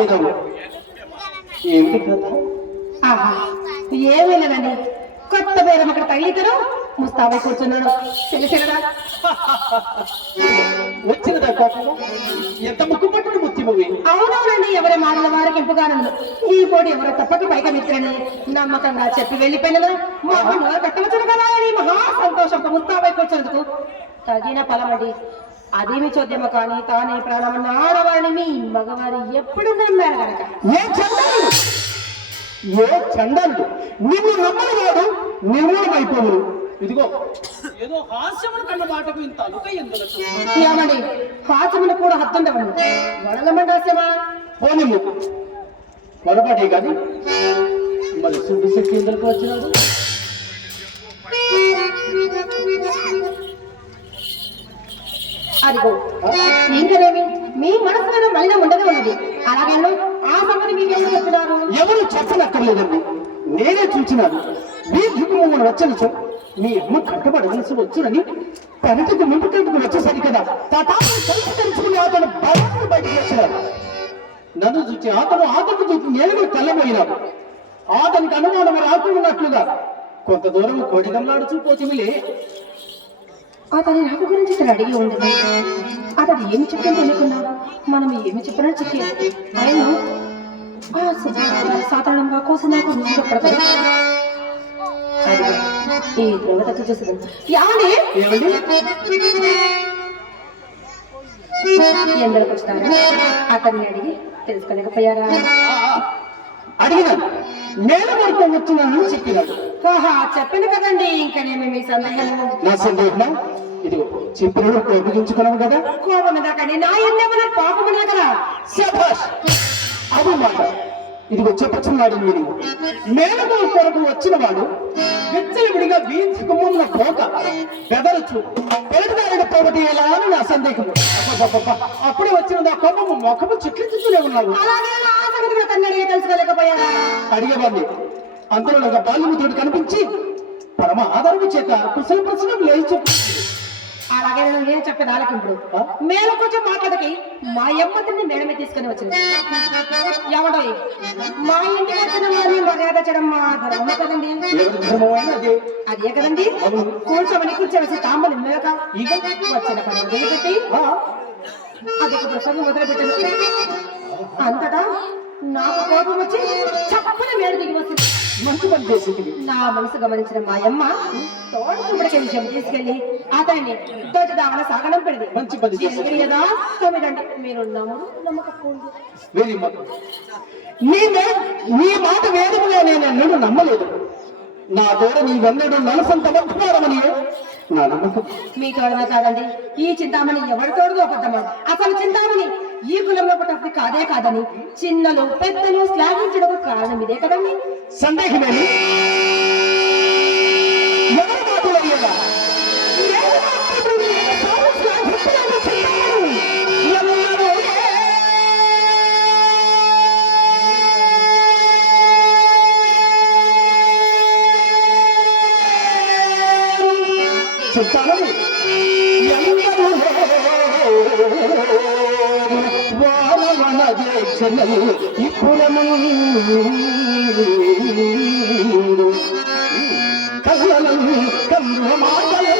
పోయినావు. ఏమిటి కథ? ఏమీ లేదండి. కొత్త బేరం అక్కడ తగిలితరు ముస్తాబై కూర్చున్నాడు. తెలిసినదా వచ్చినదా కోపము? ఎంత ముక్కు పట్టుడు ముత్తిమవి. అవునవునండి. ఎవరి మాటల వారికి ఇంపుగానందు. ఈ పోటీ ఎవరో తప్పక పైక మిత్రని నమ్మకంగా చెప్పి వెళ్ళిపోయినదా మా అమ్మ కట్టవచ్చును కదా అని మహా సంతోషంతో ముస్తాబై కూర్చున్నందుకు తగిన ఫలమండి. అదేమి చూద్దామో కానీ తానే ప్రాణమన్న ఆడవారిని మీ మగవారు ఎప్పుడు నమ్మారు కనుక. ఏ చండాలుడు నిన్ను నమ్మని వాడు నిర్మూలమైపోవు. ఇదిగో ఏదో హాస్యమును కన్న మాటకు ఇంత అలుక ఎందుకు? ఏమండి హాస్యమును కూడా హత్తుండవండి. వడలమండి హాస్యమా? పోనిము పొరపాటే కాదు. మరి శుద్ధి శక్తి ఎందుకు వచ్చినాడు? అదిగో ఇంకనేమి మీ మనసు మీద మలిన ఉండదే ఉన్నది. అలాగే ఆ సంగతి మీకేమో చెప్తున్నారు. ఎవరు చెప్పనక్కర్లేదండి, నేనే చూచినాను. మీ దిగుమని వచ్చనిచో మీ అమ్మ కట్టబడవలసి వచ్చునని పెరటికి ముందుకెందుకు వచ్చేసరి కదా తటాన్ని తలుపు తెరుచుకుని అతను బయటకు బయటకు వచ్చినాడు. నన్ను చూచి అతను చూసి నేను తెల్లబోయినాడు. అతనికి అనుమానం రాకున్నట్లుగా కొంత దూరం కోడిగంలాడుచూ పోతిమిలే. అతని నాకు గురించి ఇక్కడ అడిగి ఉండదు. అతడు ఏమి చెప్పని తెలియకుండా మనం ఏమి చెప్పినా చెప్పేది. ఆయన సాధారణంగా కోసం నాకు చెప్పడతాడు. ఈ దేవతతో చూసేది ఎందరికి వస్తారు. అతన్ని అడిగి తెలుసుకోలేకపోయారా? అడిగినాను, నేను వరకు వచ్చున్నాను చెప్పినాడు. చెప్పండి కదండి. ఇంకనేమి మీ సందేహం? నా సందేహం ఇదిగో చెప్పినప్పుడు కోపించుకున్నావు కదా. కోపం దాకండి నా ఎన్నెవరో పాపమనే కదా. శభాష్ అది మాట. ఇదిగో చెప్పచ్చున్నాడు. మీరు మేనగో కొరకు వచ్చిన వాడు విచ్చలవిడిగా వీధి కుమ్మున్న పోక బెదరచ్చు పెరుగుదారిన పోవటి ఎలా అని నా సందేహం. అప్పుడే వచ్చిన ఆ కోపము మొఖము చిట్లించుతూనే ఉన్నాడు. తెలుసుకోలేకపోయారా? అడిగేవాడిని అందరూ ఒక బాల్యముతోటి కనిపించి పరమ ఆధారము చేత కుశల ప్రశ్నలు లేచి అలాగే నేను చెప్పేది ఆలకి. ఇప్పుడు మేలు కొంచెం మాట్లాడకి మా అమ్మతిని మేడమే తీసుకుని వచ్చింది. ఎవడో మా ఇంటికి వచ్చిన వారిని మర్యాద చేయడం మా ధర్మం కదండి. అదే కదండి. కూర్చోవేసి తాంబలు ఇమ్మేక వచ్చిన పని వదిలిపెట్టి అది ప్రసంగం మొదలుపెట్టింది. అంతటా నాకు కోపం వచ్చి చప్పని మేడ దిగి వస్తుంది. మంచి పని చేసింది. నా మనసు గమనించిన మా అమ్మ తోడు చుమ్మడికి విషయం తీసుకెళ్లి అతన్ని దొడ్డి దావన సాగనం పెడిది. మంచి పని చేసింది. తొమ్మిదండి మీరు నమ్మకపోండి. నీ మాట వేదముగా నేను ఎన్నడూ నమ్మలేదు. నా తోడ నీవెన్నడూ నలసంత వర్తమానమని నా నమ్మకం. మీ తోడన కాదండి. ఈ చింతామణి ఎవరి తోడుగా పడ్డమా? అసలు చింతామణి ఈ కులంలో పుట్టది కాదే కాదని చిన్నలు పెద్దలు శ్లాఘించడం కారణం ఇదే కదండి. సందేహమేమి? ఎవరి మాటలు అయ్యేలా చెప్తాను. ఇప్పుడు కళ్ళను కన్ను మాటలు